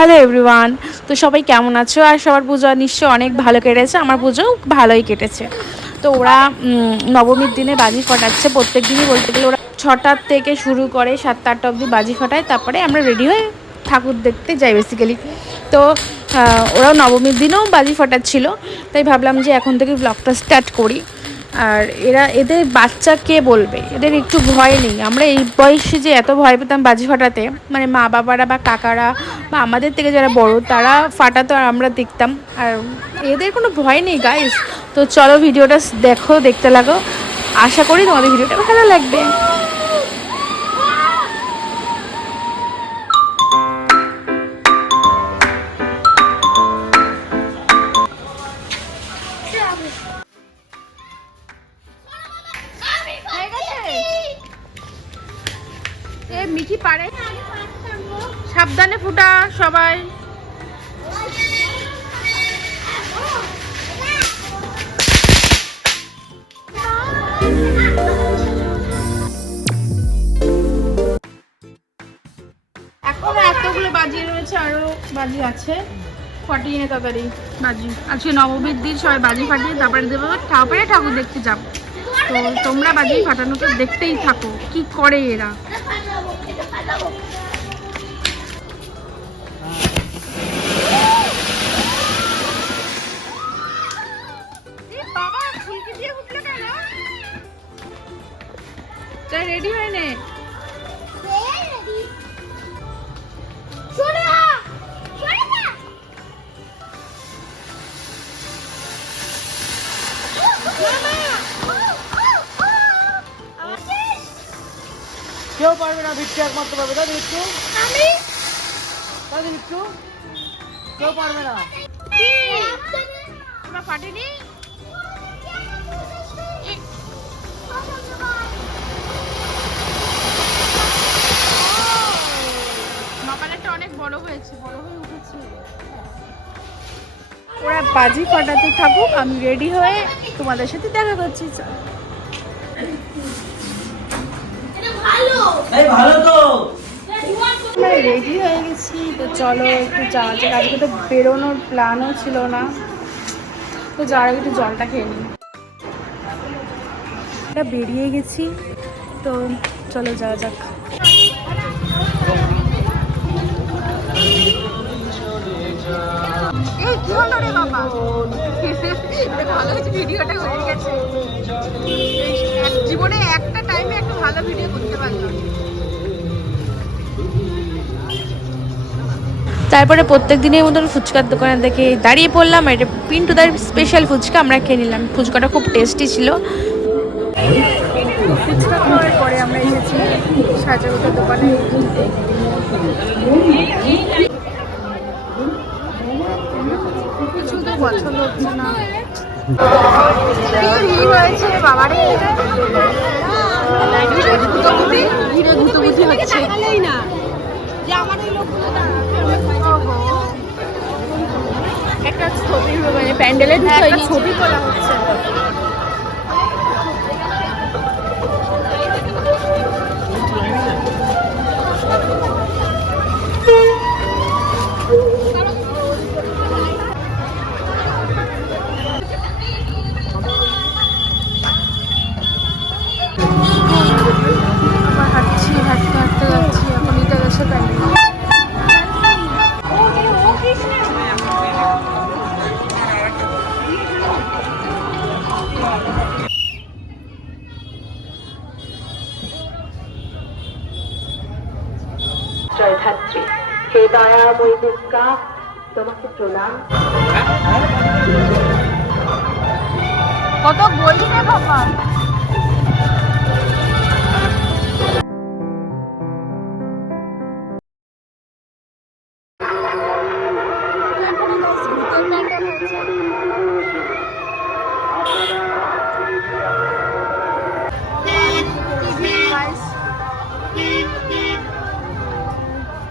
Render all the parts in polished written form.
Hello everyone. তো সবাই কেমন আছো? আর সবার পুজো নিশ্চয়ই অনেক ভালো কেটেছে। আমার পুজোও ভালোই কেটেছে। তো ওরা নবমীর দিনে বাজি ফাটাচ্ছে। প্রত্যেক দিনই বলতে গেলে ওরা 6টার থেকে শুরু করে 7টা 8টা অবধি বাজি ফাটায়। তারপরে আমরা রেডি হয়ে ঠাকুর দেখতে যাই বেসিক্যালি। তো ওরাও নবমীর দিনেও বাজি ফাটাচ্ছিল। তাই ভাবলাম যে এখন থেকে ব্লগটা স্টার্ট করি। আর এদের বাচ্চা কে বলবে, এদের একটু ভয় নেই। আমরা এই বয়সে যে এত ভয় পেতাম বাজি ফাটাতে, মানে মা বাবারা বা কাকারা বা আমাদের থেকে যারা বড় তারা ফাটাতো আর আমরা দেখতাম। আর এদের কোনো ভয় নেই গাইস। তো চলো ভিডিওটা দেখতে লাগো। আশা করি তোমাদের ভিডিওটা ভালো লাগবে। মিঠি পারে, সাবধানে ফুটা সবাই। এখনো এতগুলো বাজি রয়েছে, আরো বাজি আছে। ফাটিয়ে নে তাড়াতাড়ি বাজি। আজকে নবমীর দিন সবাই বাজি ফাটিয়ে তারপরে দেবো, তারপরে ঠাকুর দেখতে যাবো। তো তোমরা বাজি ফাটানোটা দেখতেই থাকো কি করে এরা। রেডি হয়ে নে। কেউ পারবে না, ভিক্ষু একমাত্র পারবে। দাদি ভিক্ষু, দাদি ভিক্ষু, কেউ পারবে না। ফাটেনি মাপালাটা অনেক বড় হয়েছে, বড় হয়ে উঠেছে। ওরা বাজি ফাটাতে থাকুক, আমি রেডি হয়ে তোমাদের সাথে দেখা করছি। আমরা রেডি হয়ে গেছি, তো চলো একটু যাওয়া যাক। আজকে তো বেরোনোর প্ল্যানও ছিল না, তো যাওয়ার আগে একটু জলটা খেয়ে নিই। আমরা বেরিয়ে গেছি, তো চলো যাওয়া যাক। এই কি হলো রে বাবা? ভালো হয়েছে ভিডিওটা হয়ে গেছে। জীবনে একটা টাইমে একটা ভালো ভিডিও করতে পারলাম। তারপরে প্রত্যেক দিনের মতন ফুচকার দোকানে দেখে দাঁড়িয়ে পড়লাম। এটা পিন্টুদার স্পেশাল ফুচকা, আমরা খেয়ে নিলাম। ফুচকাটা খুব টেস্টি ছিল। ফুচকা খাওয়ার পরে আমরা এসেছি সাজাগোটার দোকানে। কিছু তো পছন্দ হচ্ছে না। হয়েছে বাবারে, ধীরে গুতুগুতি হচ্ছে। একটা ছবি, মানে প্যান্ডেলের একটা ছবি তোলা হচ্ছে। হাঁটতে হাঁটতে যাচ্ছি, এখন এটা গেছে প্যান্ডেল। জয়ধাত্রী, হে দয়াময়ী দুর্গা, তোমাকে প্রণাম। কত বলছে বাবা।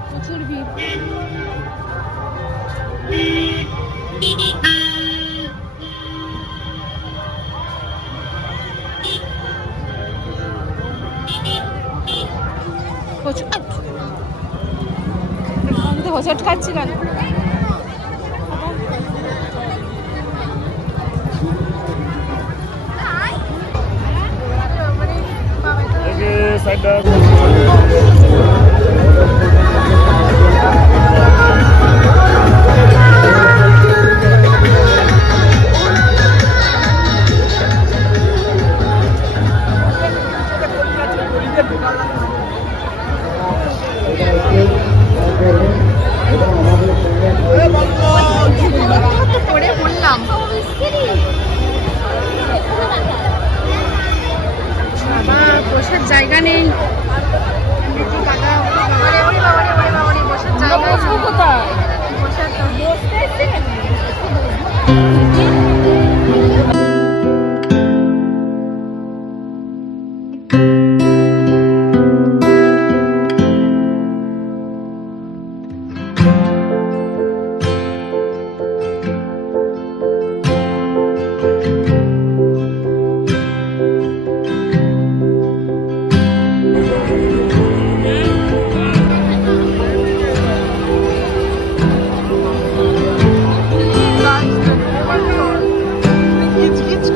প্রচুর ভিড়। হোঁচট খাচ্ছি কেন? পড়ে বললাম বাবা বসার জায়গা নেই। বসার জায়গা কোথায়?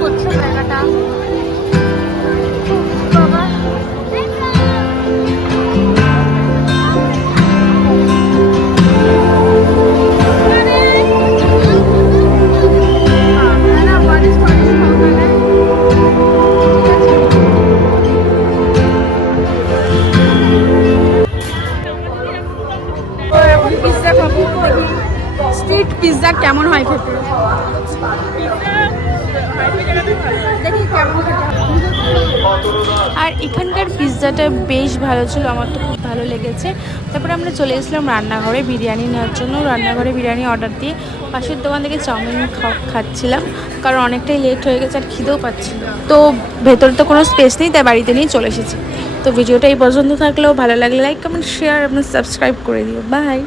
করছে জায়গাটা বাবা। পিৎজা খাবো, স্ট্রিট পিৎজা কেমন হয় খেতে দেখি কেমন খেতে। আর এখানকার পিৎজাটা বেশ ভালো ছিল, আমার তো খুব ভালো লেগেছে। তারপরে আমরা চলে এসেছিলাম রান্নাঘরে বিরিয়ানি নেওয়ার জন্য। রান্নাঘরে বিরিয়ানি অর্ডার দিয়ে পাশের দোকান থেকে চাউমিন খাচ্ছিলাম, কারণ অনেকটাই লেট হয়ে গেছে আর খিদেও পাচ্ছিল। তো ভেতরে তো কোনো স্পেস নেই, তাই বাড়িতে নিয়ে চলে এসেছি। তো ভিডিওটা এই পর্যন্ত থাকলেও ভালো লাগলে লাইক কমেন্ট শেয়ার এবং সাবস্ক্রাইব করে দিও। বাই।